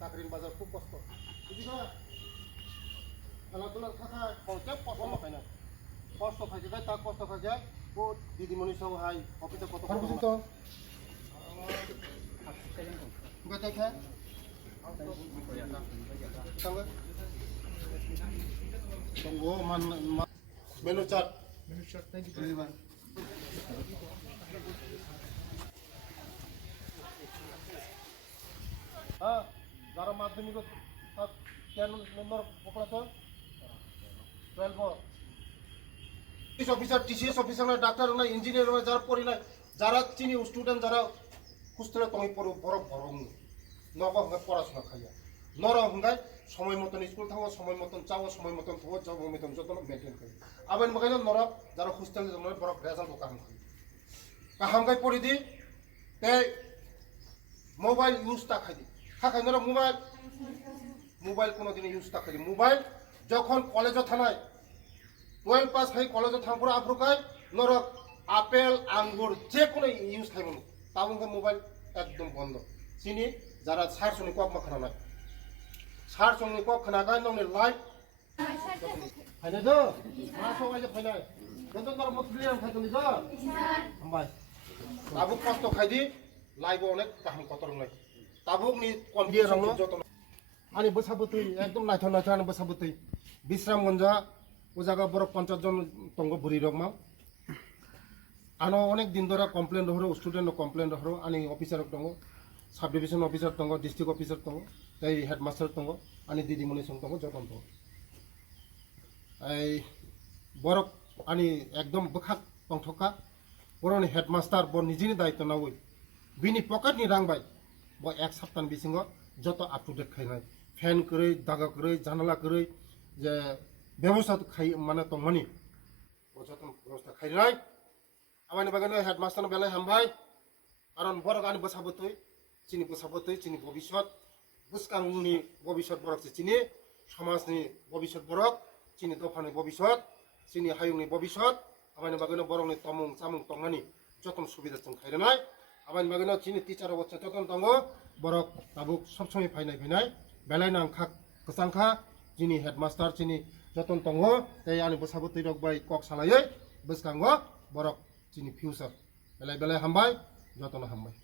চাকরির বাজার খুব কষ্ট বুঝিস খেলাধুলার থাকা কষ্ট খাই না কষ্ট খাইতে যায় তার কষ্ট খাই যায় ও দিদিমণি সব হাই অফিসে কত কষ্ট দেখে ও মেনু চার্ট থ্যাংক ইউ হ্যাঁ যারা মাধ্যমিক কেন নম্বর পকড়াছ 12 অফিসার টিসিএস অফিসার নয় ডাক্তার নয় ইঞ্জিনিয়ার নয় যারা পড়ি নাই যারা চিনি স্টুডেন্ট যারা খুঁজতে তুমি পড়ো বড় বড় নব হঙ্গায় পড়াশোনা খাইয়া নর হঙ্গায় সময় মতন স্কুল থাকো সময় মতন চাও সময় মতন থাকো সময় মতন যত মেনটেন করি আবার মগাই নর যারা খুঁজতে বড় রেজাল্ট কাম খাই কাহামগাই পড়ি দি তাই মোবাইল ইউজ তা খাই দি খাই নর মোবাইল কোনোদিন ইউজ তা খাই মোবাইল যখন কলেজে থানায় 12 পাস খাই কলেজে থামপুরা আফ্রিকায় নরক আপেল আঙ্গুর যে কোনো ইউজ খাইব তাও মোবাইল একদম বন্ধ চিনি যারা সার সঙ্গে কক মাখানা নাই সার সঙ্গে কক খানা গাই নংনি লাইট ফাইনাই তো মা সবাই যে ফাইনাই কিন্তু তোর মত ক্লিয়ার খাইতো নি তো হামবাই তাবুক কষ্ট খাইদি লাইব অনেক কাহাম কতর নাই তাবুক নি কম্পিউটার যত আনি বসাবতই একদম নাইথ আনি বসাবতই বিশ্রামগঞ্জা ও জায়গা বড় 50 জন তঙ্গ বুড়ি রকমাও আনো অনেক দিন ধরে কমপ্লেন হরো স্টুডেন্ট কমপ্লেন হরো আনি অফিসার দङ সাব ডিভিশন অফিসার দङ ডিস্ট্রিক্ট অফিসার দङ তাই হেডমাস্টার দङ আনি দিদিমণি সং দङ যতন দङ এই বড় আনি একদম বখাক তংথকা বড়নি হেডমাস্টার ব নিজেনি দায়িত্ব নাওই বিনি পকেটনি রাংबाय ब एक सप्ताह बिसिङ যত আপ টু ডেট খাইনাय ফ্যান কरै দাগা কरै জানালা কरै যে ব্যবস্থা খাই মানে তংমানি যতন ব্যবস্থা খাইনাय আমানি বাগানে হেডমাস্টার বেলায় হামবাই কারণ বড় গানি বসাবতই চিনি ভবিষ্যৎ বুসকাংনি ভবিষ্যৎ বরক চিনি সমাজনি ভবিষ্যৎ বরক চিনি দফানি ভবিষ্যৎ চিনি হায়ুংনি ভবিষ্যৎ আমানি বাগানে বরংনি তমুং চামুং তংনানি যতন সুবিধা जों খাইনাय আমানি বাগানে চিনি টিচার অবস্থা যতন দङ বরক তাবুক সবসময় ফাইনাय বেলায় নাंखा गोसांखा চিনি হেডমাস্টার চিনি যতন দङ তাই আনি বসাবতই রকবাই কক সালাयै বুসকাंगो বরক চিনি ফিউচার বেলায় হামবাই যতন হামবাই